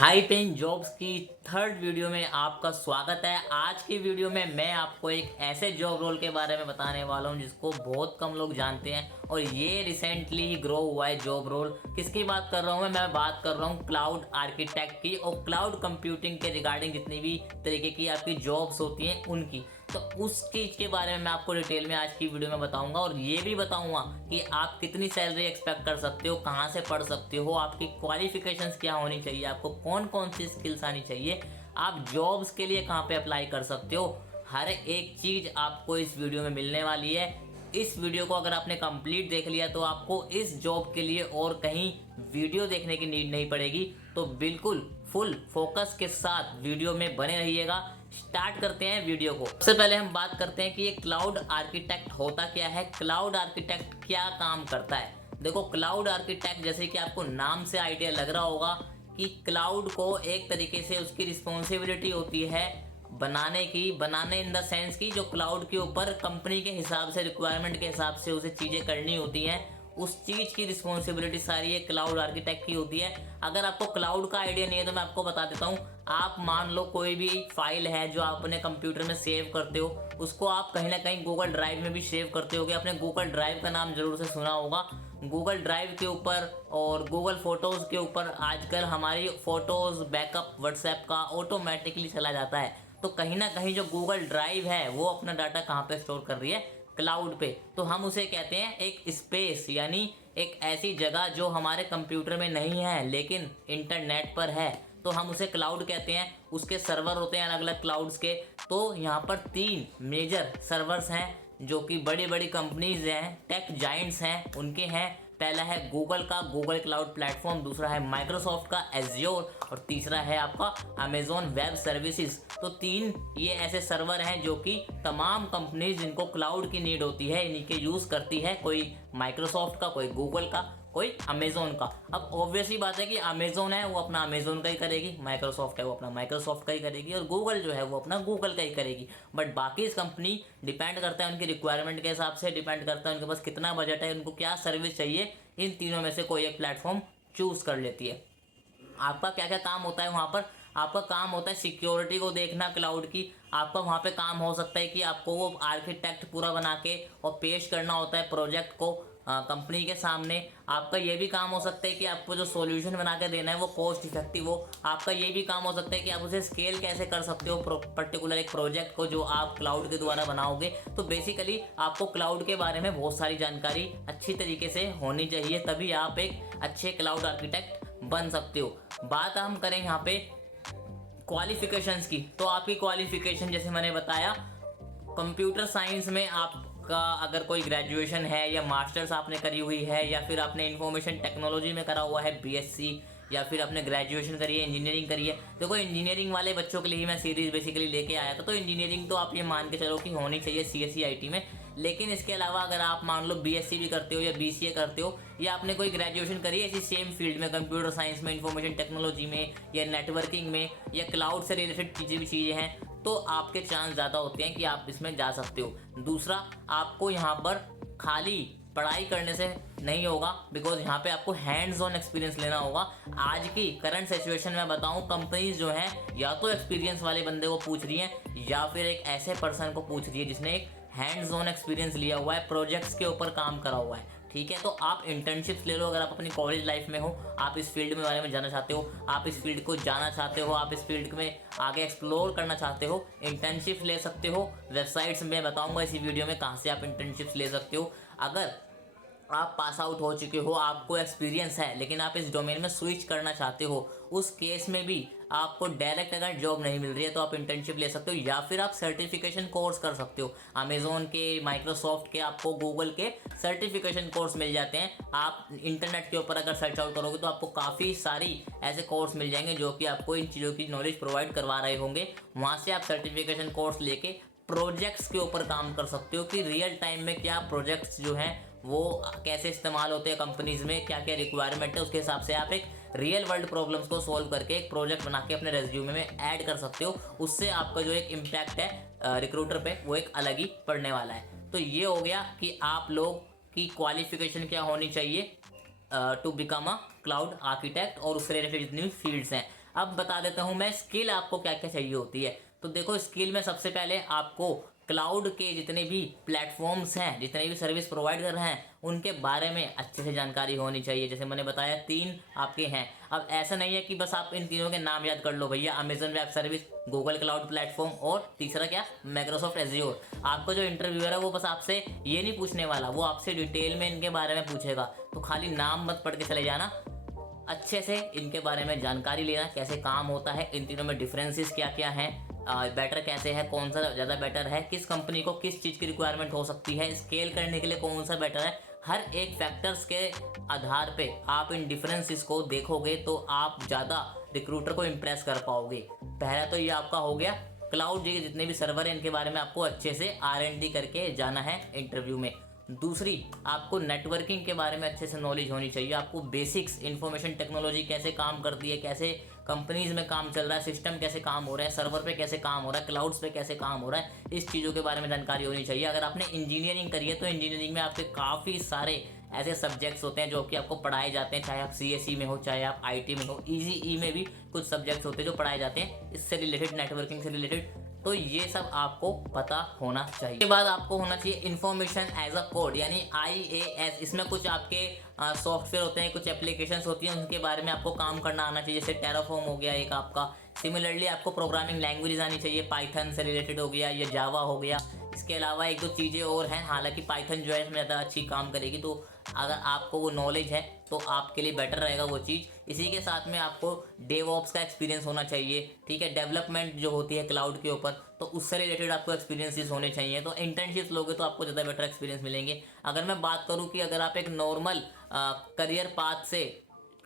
High paying jobs की third video में आपका स्वागत है। आज की वीडियो में मैं आपको एक ऐसे जॉब रोल के बारे में बताने वाला हूं जिसको बहुत कम लोग जानते हैं और ये रिसेंटली ही ग्रो हुआ है जॉब रोल। किसकी बात कर रहा हूं मैं बात कर रहा हूं क्लाउड आर्किटेक्ट की और क्लाउड कंप्यूटिंग के रिगार्डिंग जितनी भी तरीके की आपकी जॉब्स होती हैं उनकी। तो उस चीज़ के बारे में मैं आपको डिटेल में आज की वीडियो में बताऊंगा और ये भी बताऊंगा कि आप कितनी सैलरी एक्सपेक्ट कर सकते हो, कहाँ से पढ़ सकते हो, आपकी क्वालिफिकेशंस क्या होनी चाहिए, आपको कौन कौन सी स्किल्स आनी चाहिए, आप जॉब्स के लिए कहाँ पे अप्लाई कर सकते हो। हर एक चीज़ आपको इस वीडियो में मिलने वाली है। इस वीडियो को अगर आपने कंप्लीट देख लिया तो आपको इस जॉब के लिए और कहीं वीडियो देखने की नीड नहीं पड़ेगी। तो बिल्कुल फुल फोकस के साथ वीडियो में बने रहिएगा। स्टार्ट करते हैं वीडियो को। सबसे पहले हम बात करते हैं कि ये क्लाउड आर्किटेक्ट होता क्या है, क्लाउड आर्किटेक्ट क्या काम करता है। देखो, क्लाउड आर्किटेक्ट जैसे कि आपको नाम से आइडिया लग रहा होगा कि क्लाउड को एक तरीके से उसकी रिस्पॉन्सिबिलिटी होती है बनाने इन द सेंस की जो क्लाउड के ऊपर कंपनी के हिसाब से रिक्वायरमेंट के हिसाब से उसे चीज़ें करनी होती हैं, उस चीज़ की रिस्पॉन्सिबिलिटी सारी है क्लाउड आर्किटेक्ट की होती है। अगर आपको क्लाउड का आइडिया नहीं है तो मैं आपको बता देता हूँ। आप मान लो कोई भी फाइल है जो आप अपने कंप्यूटर में सेव करते हो, उसको आप कहीं ना कहीं गूगल ड्राइव में भी सेव करते होगे। आपने गूगल ड्राइव का नाम जरूर से सुना होगा। गूगल ड्राइव के ऊपर और गूगल फोटोज़ के ऊपर आजकल हमारी फ़ोटोज़ बैकअप व्हाट्सएप का ऑटोमेटिकली चला जाता है। तो कहीं ना कहीं जो गूगल ड्राइव है वो अपना डाटा कहाँ पे स्टोर कर रही है, क्लाउड पे। तो हम उसे कहते हैं एक स्पेस, यानी एक ऐसी जगह जो हमारे कंप्यूटर में नहीं है लेकिन इंटरनेट पर है, तो हम उसे क्लाउड कहते हैं। उसके सर्वर होते हैं अलग अलग क्लाउड्स के। तो यहाँ पर 3 मेजर सर्वर्स हैं जो कि बड़ी बड़ी कंपनीज हैं, टेक जाइंट्स हैं, उनके हैं। पहला है गूगल का गूगल क्लाउड प्लेटफॉर्म, दूसरा है माइक्रोसॉफ्ट का एज्योर और तीसरा है आपका अमेजोन वेब सर्विसेज। तो 3 ये ऐसे सर्वर हैं जो कि तमाम कंपनीज जिनको क्लाउड की नीड होती है इन्हीं के यूज़ करती है। कोई माइक्रोसॉफ्ट का, कोई गूगल का, कोई अमेजोन का। अब ऑब्वियस ही बात है कि अमेजोन है वो अपना अमेजोन का ही करेगी, माइक्रोसॉफ्ट है वो अपना माइक्रोसॉफ्ट का ही करेगी और गूगल जो है वो अपना गूगल का ही करेगी। बट बाकी इस कंपनी डिपेंड करता है उनकी रिक्वायरमेंट के हिसाब से, डिपेंड करता है उनके पास कितना बजट है, उनको क्या सर्विस चाहिए, इन तीनों में से कोई एक प्लेटफॉर्म चूज कर लेती है। आपका क्या क्या काम होता है वहाँ पर? आपका काम होता है सिक्योरिटी को देखना क्लाउड की। आपका वहाँ पे काम हो सकता है कि आपको वो आर्किटेक्ट पूरा बना के और पेश करना होता है प्रोजेक्ट को कंपनी के सामने। आपका ये भी काम हो सकता है कि आपको जो सॉल्यूशन बना के देना है वो कॉस्ट इफेक्टिव हो। आपका ये भी काम हो सकता है कि आप उसे स्केल कैसे कर सकते हो पर्टिकुलर एक प्रोजेक्ट को जो आप क्लाउड के द्वारा बनाओगे। तो बेसिकली आपको क्लाउड के बारे में बहुत सारी जानकारी अच्छी तरीके से होनी चाहिए, तभी आप एक अच्छे क्लाउड आर्किटेक्ट बन सकते हो। बात हम करें यहाँ पे क्वालिफिकेशंस की, तो आपकी क्वालिफिकेशन जैसे मैंने बताया, कंप्यूटर साइंस में आपका अगर कोई ग्रेजुएशन है या मास्टर्स आपने करी हुई है या फिर आपने इंफॉर्मेशन टेक्नोलॉजी में करा हुआ है बीएससी, या फिर आपने ग्रेजुएशन करी है, इंजीनियरिंग करी है। देखो, इंजीनियरिंग वाले बच्चों के लिए ही मैं सीरीज बेसिकली लेके आया था। तो इंजीनियरिंग तो आप ये मान के चलो कि होनी चाहिए सीएससी आईटी में। लेकिन इसके अलावा अगर आप मान लो बीएससी भी करते हो या बीसीए करते हो या आपने कोई ग्रेजुएशन करी है इसी सेम फील्ड में, कंप्यूटर साइंस में, इंफॉर्मेशन टेक्नोलॉजी में या नेटवर्किंग में या क्लाउड से रिलेटेड चीज़ें हैं, तो आपके चांस ज़्यादा होते हैं कि आप इसमें जा सकते हो। दूसरा, आपको यहाँ पर खाली पढ़ाई करने से नहीं होगा, बिकॉज यहाँ पे आपको हैंड्स ऑन एक्सपीरियंस लेना होगा। आज की करंट सिचुएशन में बताऊँ, कंपनीज जो हैं या तो एक्सपीरियंस वाले बंदे को पूछ रही हैं या फिर एक ऐसे पर्सन को पूछ रही है जिसने एक हैंड्स ऑन एक्सपीरियंस लिया हुआ है, प्रोजेक्ट्स के ऊपर काम करा हुआ है। ठीक है, तो आप इंटर्नशिप्स ले लो। अगर आप अपनी कॉलेज लाइफ में हो, आप इस फील्ड में बारे में जानना चाहते हो, आप इस फील्ड को जाना चाहते हो, आप इस फील्ड में आगे एक्सप्लोर करना चाहते हो, इंटर्नशिप्स ले सकते हो। वेबसाइट्स में बताऊंगा इसी वीडियो में कहाँ से आप इंटर्नशिप्स ले सकते हो। अगर आप पास आउट हो चुके हो, आपको एक्सपीरियंस है, लेकिन आप इस डोमेन में स्विच करना चाहते हो, उस केस में भी आपको डायरेक्ट अगर जॉब नहीं मिल रही है तो आप इंटर्नशिप ले सकते हो या फिर आप सर्टिफिकेशन कोर्स कर सकते हो। अमेजोन के, माइक्रोसॉफ्ट के, आपको गूगल के सर्टिफिकेशन कोर्स मिल जाते हैं। आप इंटरनेट के ऊपर अगर सर्च आउट करोगे तो आपको काफ़ी सारी ऐसे कोर्स मिल जाएंगे जो कि आपको इन चीज़ों की नॉलेज प्रोवाइड करवा रहे होंगे। वहाँ से आप सर्टिफिकेशन कोर्स लेके प्रोजेक्ट्स के ऊपर काम कर सकते हो कि रियल टाइम में क्या प्रोजेक्ट्स जो हैं वो कैसे इस्तेमाल होते हैं कंपनीज में, क्या क्या रिक्वायरमेंट है, उसके हिसाब से आप एक रियल वर्ल्ड प्रॉब्लम्स को सॉल्व करके एक प्रोजेक्ट बना के अपने रेज्यूमे में ऐड कर सकते हो। उससे आपका जो एक इम्पैक्ट है रिक्रूटर पे वो एक अलग ही पड़ने वाला है। तो ये हो गया कि आप लोग की क्वालिफिकेशन क्या होनी चाहिए to become a cloud architect और उससे रिलेटेड जितनी भी फील्ड्स हैं। अब बता देता हूँ मैं स्किल आपको क्या क्या चाहिए होती है। तो देखो, स्किल में सबसे पहले आपको क्लाउड के जितने भी प्लेटफॉर्म्स हैं, जितने भी सर्विस प्रोवाइड कर रहे हैं, उनके बारे में अच्छे से जानकारी होनी चाहिए। जैसे मैंने बताया 3 आपके हैं। अब ऐसा नहीं है कि बस आप इन तीनों के नाम याद कर लो भैया, Amazon web service, Google cloud platform और तीसरा क्या, माइक्रोसॉफ्ट एज्योर। आपको जो इंटरव्यूअर है वो बस आपसे ये नहीं पूछने वाला, वो आपसे डिटेल में इनके बारे में पूछेगा। तो खाली नाम मत पढ़ के चले जाना, अच्छे से इनके बारे में जानकारी लेना, कैसे काम होता है, इन तीनों में डिफरेंसेस क्या क्या हैं, बेटर कैसे है, कौन सा ज़्यादा बेटर है, किस कंपनी को किस चीज़ की रिक्वायरमेंट हो सकती है, स्केल करने के लिए कौन सा बेटर है। हर एक फैक्टर्स के आधार पे आप इन डिफरेंसेस को देखोगे तो आप ज़्यादा रिक्रूटर को इम्प्रेस कर पाओगे। पहला तो ये आपका हो गया, क्लाउड के जितने भी सर्वर हैं इनके बारे में आपको अच्छे से R&D करके जाना है इंटरव्यू में। दूसरी, आपको नेटवर्किंग के बारे में अच्छे से नॉलेज होनी चाहिए। आपको बेसिक्स, इंफॉर्मेशन टेक्नोलॉजी कैसे काम करती है, कैसे कंपनीज में काम चल रहा है, सिस्टम कैसे काम हो रहा है, सर्वर पे कैसे काम हो रहा है, क्लाउड्स पे कैसे काम हो रहा है, इस चीज़ों के बारे में जानकारी होनी चाहिए। अगर आपने इंजीनियरिंग करी है तो इंजीनियरिंग में आपके काफ़ी सारे ऐसे सब्जेक्ट्स होते हैं जो कि आपको पढ़ाए जाते हैं, चाहे आप CSE में हो, चाहे आप IT में हो, ECE में भी कुछ सब्जेक्ट्स होते हैं जो पढ़ाए जाते हैं इससे रिलेटेड, नेटवर्किंग से रिलेटेड। तो ये सब आपको पता होना चाहिए। इसके बाद आपको होना चाहिए इंफॉर्मेशन एज अ कोड, यानी IAS। इसमें कुछ आपके सॉफ्टवेयर होते हैं, कुछ एप्लीकेशंस होती हैं, उनके बारे में आपको काम करना आना चाहिए। जैसे टेराफॉर्म हो गया एक आपका। सिमिलरली आपको प्रोग्रामिंग लैंग्वेज आनी चाहिए, पाइथन से रिलेटेड हो गया या जावा हो गया। इसके अलावा एक दो चीज़ें और हैं, हालांकि पाइथन जो है इसमें ज़्यादा अच्छी काम करेगी, तो अगर आपको वो नॉलेज है तो आपके लिए बेटर रहेगा वो चीज़। इसी के साथ में आपको डेवऑप्स का एक्सपीरियंस होना चाहिए, ठीक है। डेवलपमेंट जो होती है क्लाउड के ऊपर, तो उससे रिलेटेड आपको एक्सपीरियंसेस होने चाहिए। तो इंटर्नशिप्स लोगे तो आपको ज़्यादा बेटर एक्सपीरियंस मिलेंगे। अगर मैं बात करूँ कि अगर आप एक नॉर्मल करियर पाथ से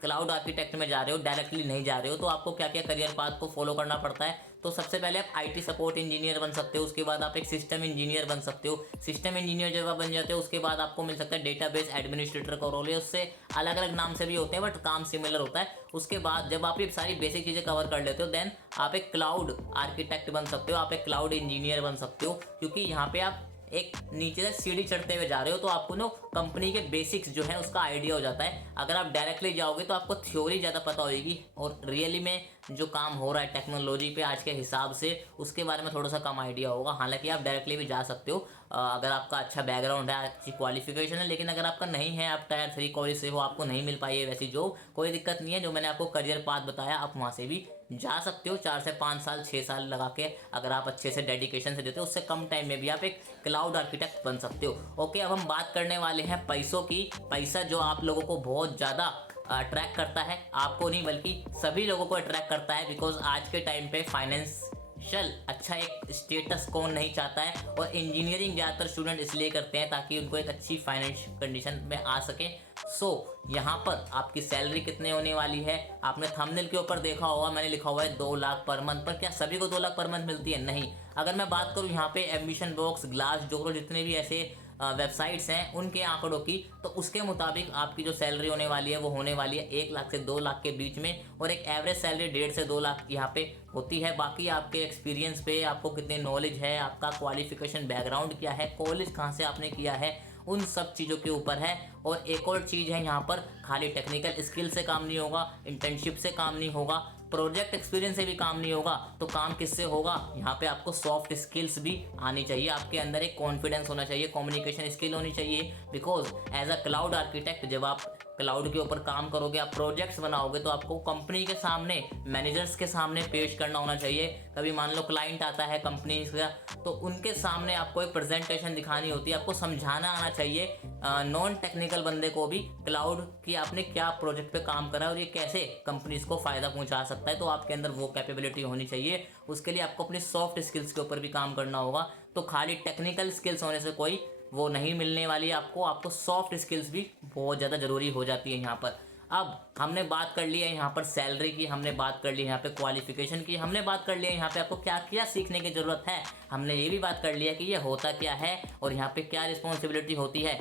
क्लाउड आर्किटेक्ट में जा रहे हो, डायरेक्टली नहीं जा रहे हो, तो आपको क्या क्या करियर पाथ को फॉलो करना पड़ता है। तो सबसे पहले आप IT सपोर्ट इंजीनियर बन सकते हो, उसके बाद आप एक सिस्टम इंजीनियर बन सकते हो। सिस्टम इंजीनियर जब आप बन जाते हो उसके बाद आपको मिल सकता है डेटाबेस एडमिनिस्ट्रेटर का रोल है, उससे अलग अलग नाम से भी होते हैं बट काम सिमिलर होता है। उसके बाद जब आप ये सारी बेसिक चीज़ें कवर कर लेते हो, देन आप एक क्लाउड आर्किटेक्ट बन सकते हो, आप एक क्लाउड इंजीनियर बन सकते हो। क्योंकि यहाँ पे आप एक नीचे से सीढ़ी चढ़ते हुए जा रहे हो, तो आपको ना कंपनी के बेसिक्स जो है उसका आइडिया हो जाता है। अगर आप डायरेक्टली जाओगे तो आपको थ्योरी ज़्यादा पता होगी और रियली में जो काम हो रहा है टेक्नोलॉजी पे आज के हिसाब से, उसके बारे में थोड़ा सा कम आइडिया होगा। हालांकि आप डायरेक्टली भी जा सकते हो अगर आपका अच्छा बैकग्राउंड है, अच्छी क्वालिफिकेशन है। लेकिन अगर आपका नहीं है, आप Tier 3 कॉलेज से हो, आपको नहीं मिल पाई है वैसी जॉब, कोई दिक्कत नहीं है। जो मैंने आपको करियर पाथ बताया, आप वहाँ से भी जा सकते हो। 4 से 5 साल 6 साल लगा के अगर आप अच्छे से डेडिकेशन से देते हो, उससे कम टाइम में भी आप एक क्लाउड आर्किटेक्ट बन सकते हो। ओके, अब हम बात करने वाले हैं पैसों की। पैसा जो आप लोगों को बहुत ज़्यादा अट्रैक्ट करता है, आपको नहीं बल्कि सभी लोगों को अट्रैक्ट करता है। बिकॉज आज के टाइम पे फाइनेंशियल अच्छा एक स्टेटस कौन नहीं चाहता है, और इंजीनियरिंग ज़्यादातर स्टूडेंट इसलिए करते हैं ताकि उनको एक अच्छी फाइनेंशियल कंडीशन में आ सके। सो यहाँ पर आपकी सैलरी कितने होने वाली है, आपने थंबनेल के ऊपर देखा होगा, मैंने लिखा हुआ है 2 लाख पर मंथ। पर क्या सभी को 2 लाख पर मंथ मिलती है? नहीं। अगर मैं बात करूँ यहाँ पे एम्बिशन बॉक्स, ग्लासडोर, जितने भी ऐसे वेबसाइट्स हैं उनके आंकड़ों की, तो उसके मुताबिक आपकी जो सैलरी होने वाली है वो होने वाली है 1 लाख से 2 लाख के बीच में, और एक एवरेज सैलरी 1.5 से 2 लाख यहाँ पे होती है। बाकी आपके एक्सपीरियंस पे, आपको कितनी नॉलेज है, आपका क्वालिफिकेशन बैकग्राउंड क्या है, कॉलेज कहाँ से आपने किया है, उन सब चीज़ों के ऊपर है। और एक और चीज़ है, यहाँ पर खाली टेक्निकल स्किल से काम नहीं होगा, इंटर्नशिप से काम नहीं होगा, प्रोजेक्ट एक्सपीरियंस से भी काम नहीं होगा। तो काम किससे होगा? यहाँ पे आपको सॉफ्ट स्किल्स भी आनी चाहिए, आपके अंदर एक कॉन्फिडेंस होना चाहिए, कम्युनिकेशन स्किल होनी चाहिए। Because as a cloud architect जब आप क्लाउड के ऊपर काम करोगे, आप प्रोजेक्ट्स बनाओगे, तो आपको कंपनी के सामने, मैनेजर्स के सामने पेश करना होना चाहिए। कभी मान लो क्लाइंट आता है कंपनी का, तो उनके सामने आपको एक प्रेजेंटेशन दिखानी होती है, आपको समझाना आना चाहिए नॉन टेक्निकल बंदे को भी क्लाउड की आपने क्या प्रोजेक्ट पे काम करा और ये कैसे कंपनीज को फ़ायदा पहुंचा सकता है। तो आपके अंदर वो कैपेबिलिटी होनी चाहिए। उसके लिए आपको अपनी सॉफ्ट स्किल्स के ऊपर भी काम करना होगा। तो खाली टेक्निकल स्किल्स होने से कोई वो नहीं मिलने वाली है आपको सॉफ्ट स्किल्स भी बहुत ज़्यादा ज़रूरी हो जाती है यहाँ पर। अब हमने बात कर ली है यहाँ पर सैलरी की, हमने बात कर ली है यहाँ पे क्वालिफिकेशन की, हमने बात कर लिया है यहाँ पे आपको क्या क्या सीखने की ज़रूरत है, हमने ये भी बात कर लिया कि ये होता क्या है और यहाँ पे क्या रिस्पॉन्सिबिलिटी होती है।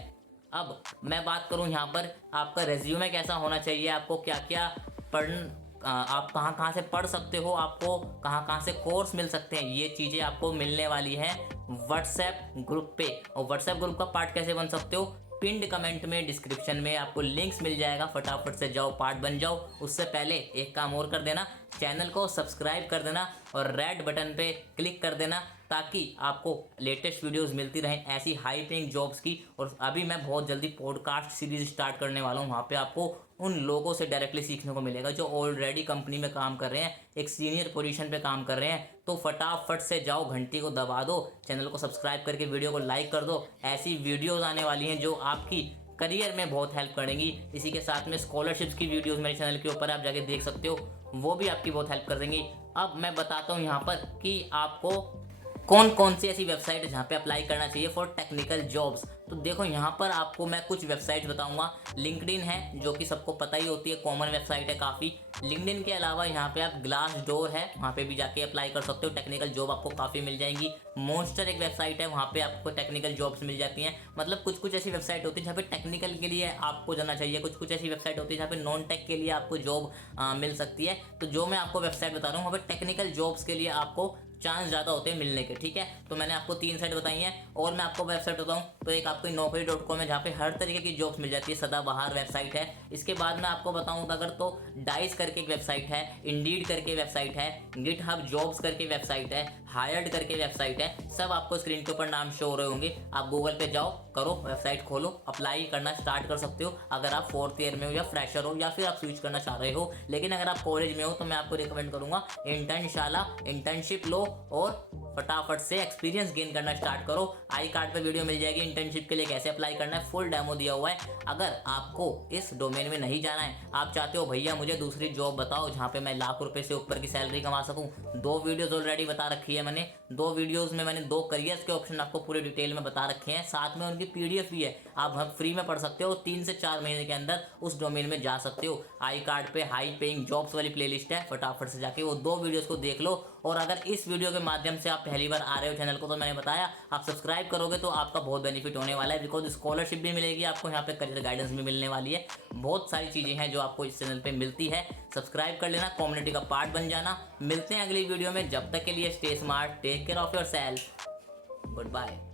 अब मैं बात करूँ यहाँ पर आपका रेज्यूमे कैसा होना चाहिए, आपको क्या क्या आप कहाँ कहाँ से पढ़ सकते हो, आपको कहाँ कहाँ से कोर्स मिल सकते हैं, ये चीज़ें आपको मिलने वाली है व्हाट्सएप ग्रुप पे। और व्हाट्सएप ग्रुप का पार्ट कैसे बन सकते हो? पिंड कमेंट में, डिस्क्रिप्शन में आपको लिंक्स मिल जाएगा, फटाफट से जाओ, पार्ट बन जाओ। उससे पहले एक काम और कर देना, चैनल को सब्सक्राइब कर देना और रेड बटन पे क्लिक कर देना ताकि आपको लेटेस्ट वीडियोस मिलती रहें ऐसी हाई पेइंग जॉब्स की। और अभी मैं बहुत जल्दी पॉडकास्ट सीरीज स्टार्ट करने वाला हूँ, वहाँ पे आपको उन लोगों से डायरेक्टली सीखने को मिलेगा जो ऑलरेडी कंपनी में काम कर रहे हैं, एक सीनियर पोजीशन पे काम कर रहे हैं। तो फटाफट से जाओ, घंटी को दबा दो, चैनल को सब्सक्राइब करके वीडियो को लाइक कर दो। ऐसी वीडियोज़ आने वाली हैं जो आपकी करियर में बहुत हेल्प करेंगी। इसी के साथ में स्कॉलरशिप्स की वीडियोस मेरे चैनल के ऊपर आप जाके देख सकते हो, वो भी आपकी बहुत हेल्प कर देंगी। अब मैं बताता हूँ यहाँ पर कि आपको कौन कौन सी ऐसी वेबसाइट है जहाँ पे अप्लाई करना चाहिए फॉर टेक्निकल जॉब्स। तो देखो यहाँ पर आपको मैं कुछ वेबसाइट बताऊंगा। लिंक्डइन है जो कि सबको पता ही होती है, कॉमन वेबसाइट है काफ़ी। लिंक्डइन के अलावा यहाँ पे आप ग्लासडोर है, वहाँ पे भी जाके अप्लाई कर सकते हो, टेक्निकल जॉब आपको काफ़ी मिल जाएंगी। मोन्स्टर एक वेबसाइट है, वहाँ पे आपको टेक्निकल जॉब्स मिल जाती हैं। मतलब कुछ कुछ ऐसी वेबसाइट होती है जहाँ पे टेक्निकल के लिए आपको जाना चाहिए, कुछ कुछ ऐसी वेबसाइट होती है जहाँ पे नॉन टेक के लिए आपको जॉब मिल सकती है। तो जो मैं आपको वेबसाइट बता रहा हूँ वहाँ पे टेक्निकल जॉब्स के लिए आपको चांस ज़्यादा होते हैं मिलने के, ठीक है। तो मैंने आपको 3 साइट बताई हैं और मैं आपको वेबसाइट बताऊँ तो एक आपको Naukri.com है जहाँ पे हर तरीके की जॉब्स मिल जाती है, सदाबहार वेबसाइट है। इसके बाद मैं आपको बताऊँ अगर तो डाइस करके एक वेबसाइट है, इंडीड करके वेबसाइट है, गिटहब जॉब्स करके वेबसाइट है, हायर्ड करके वेबसाइट है। सब आपको स्क्रीन के ऊपर नाम शो हो रहे होंगे। आप गूगल पे जाओ, करो, वेबसाइट खोलो, अप्लाई करना स्टार्ट कर सकते हो अगर आप 4th ईयर में हो या फ्रेशर हो या फिर आप स्विच करना चाह रहे हो। लेकिन अगर आप कॉलेज में हो तो मैं आपको रिकमेंड करूंगा इंटर्नशाला, इंटर्नशिप लो और फटाफट से एक्सपीरियंस गेन करना स्टार्ट करो। आई कार्ड पे वीडियो मिल जाएगी इंटर्नशिप के लिए कैसे अप्लाई करना है, फुल डेमो दिया हुआ है। अगर आपको इस डोमेन में नहीं जाना है, आप चाहते हो भैया मुझे दूसरी जॉब बताओ जहाँ पे मैं लाख रुपए से ऊपर की सैलरी कमा सकूँ, 2 वीडियोस ऑलरेडी बता रखी है मैंने। 2 वीडियोस में मैंने 2 करियर्स के ऑप्शन आपको पूरे डिटेल में बता रखे हैं, साथ में उनकी PDF भी है, आप फ्री में पढ़ सकते हो। 3 से 4 महीने के अंदर उस डोमेन में जा सकते हो। आई कार्ड पे हाई पेइंग जॉब्स वाली प्लेलिस्ट है, फटाफट से जाके वो 2 वीडियोस को देख लो। और अगर इस वीडियो के माध्यम से आप पहली बार आ रहे हो चैनल को, तो मैंने बताया आप सब्सक्राइब करोगे तो आपका बहुत बेनिफिट होने वाला है, बिकॉज स्कॉलरशिप भी मिलेगी आपको, यहाँ पे करियर गाइडेंस भी मिलने वाली है। बहुत सारी चीज़ें हैं जो आपको इस चैनल पे मिलती है। सब्सक्राइब कर लेना, कम्युनिटी का पार्ट बन जाना। मिलते हैं अगली वीडियो में, जब तक के लिए stay smart, take care of yourself, good bye.